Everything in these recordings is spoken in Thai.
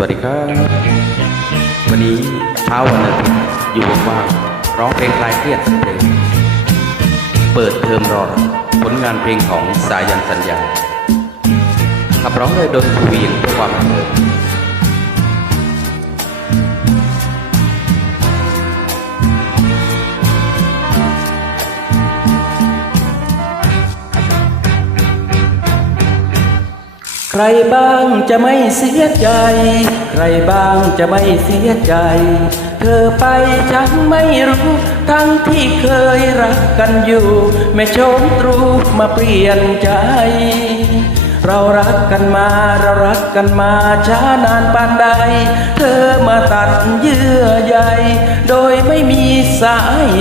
สวัสดีครับ วันนี้เช้าวันอาทิตย์อยู่ว่างๆร้องเพลงคลายเครียดเพลงเปิดเทอมรอผลงานเพลงของสายันสัญญาขับร้องโดยดนทวีนเพื่อความบันเทิง ใครบ้างจะไม่เสียใจ ใครบ้างจะไม่เสียใจ เธอไปฉันไม่รู้ ทั้งที่เคยรักกันอยู่ ไม่ชมตรูมาเปลี่ยนใจ เรารักกันมาเรารักกันมาช้านานปานใด เธอมาตัดเยื่อใยโดยไม่มีสาเห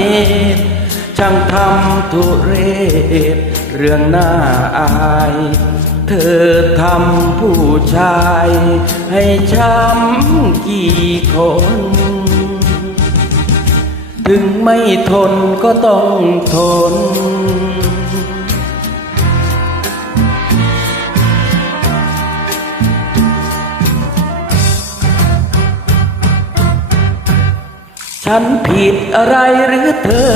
ตุ ช่างทำทุเรศเรื่องน่าอาย เธอทำผู้ชาย ให้ช้ำกี่คน ถึงไม่ทนก็ต้องทน ฉันผิดอะไรหรือเธอ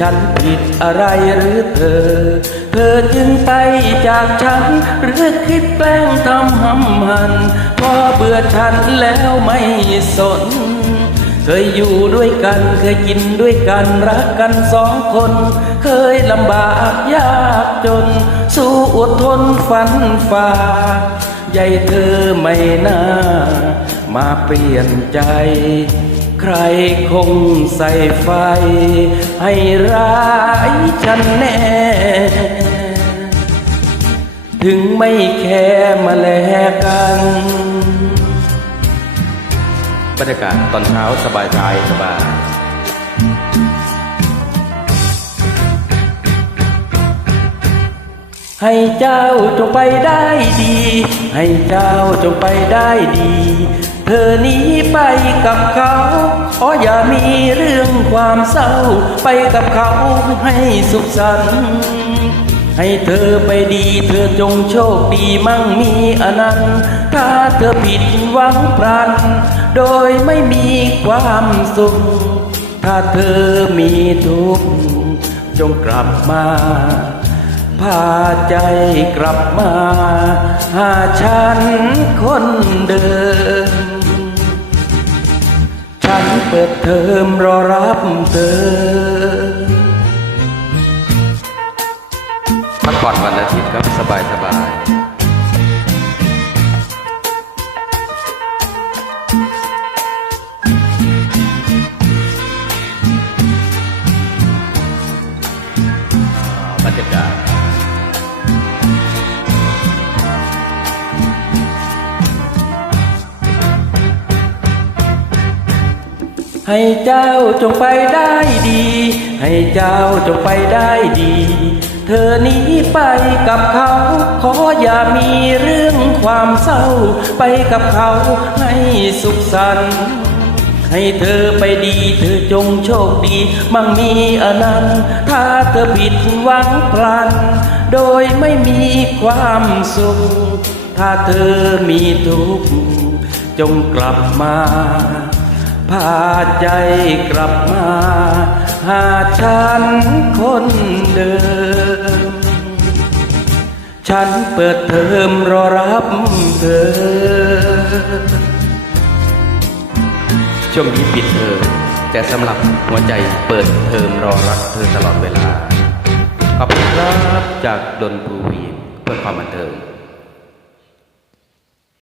ฉันผิดอะไรหรือเธอ เธอจึงไปจากฉัน หรือคิดแกล้งทำหำหันพอเบื่อฉันแล้วไม่สน เคยอยู่ด้วยกัน เคยกินด้วยกัน รักกันสองคน เคยลำบากยากจน สู้อดทนฝันฝ่าใยเธอไม่น่า มาเปลี่ยนใจ ใครคงใส่ไฟ ให้ร้ายฉันแน่ ถึงไม่แค่มาแลกัน บรรยากาศตอนเช้าสบายใจสบาย ให้เจ้าจงไปได้ดี ให้เจ้าจงไปได้ดี เธอหนี้ไปกับเขาอ๋ออย่ามีเรื่องความเศร้า ไปกับเขาให้สุขสันต์ให้เธอไปดีเธอจงโชคดีมั่งมีอนันต์ถ้าเธอผิดหวังพลัน โดยไม่มีความสุข ถ้าเธอมีทุกข์จงกลับมา พาใจกลับมา หาฉันคนเดิม ฉันเปิดเทอมรอรับเธอ พักผ่อนวันอาทิตย์ครับสบายสบาย ให้เจ้าจงไปได้ดี ให้เจ้าจงไปได้ดี เธอหนี้ไปกับเขา ขออย่ามีเรื่องความเศร้า ไปกับเขาให้สุขสันต์ให้เธอไปดีเธอจงโชคดี มั่งมีอนันต์ถ้าเธอผิดหวังพลัน โดยไม่มีความสุข ถ้าเธอมีทุกข์จงกลับมา พาใจกลับมา หาฉันคนเดิม ฉันเปิดเทอมรอรับเธอ ช่วงนี้ปิดเทอแต่สำหรับหัวใจเปิดเทอมรอรับเธอตลอดเวลา ขอบคุณครับจากดนภูวีเพื่อความบันเทิง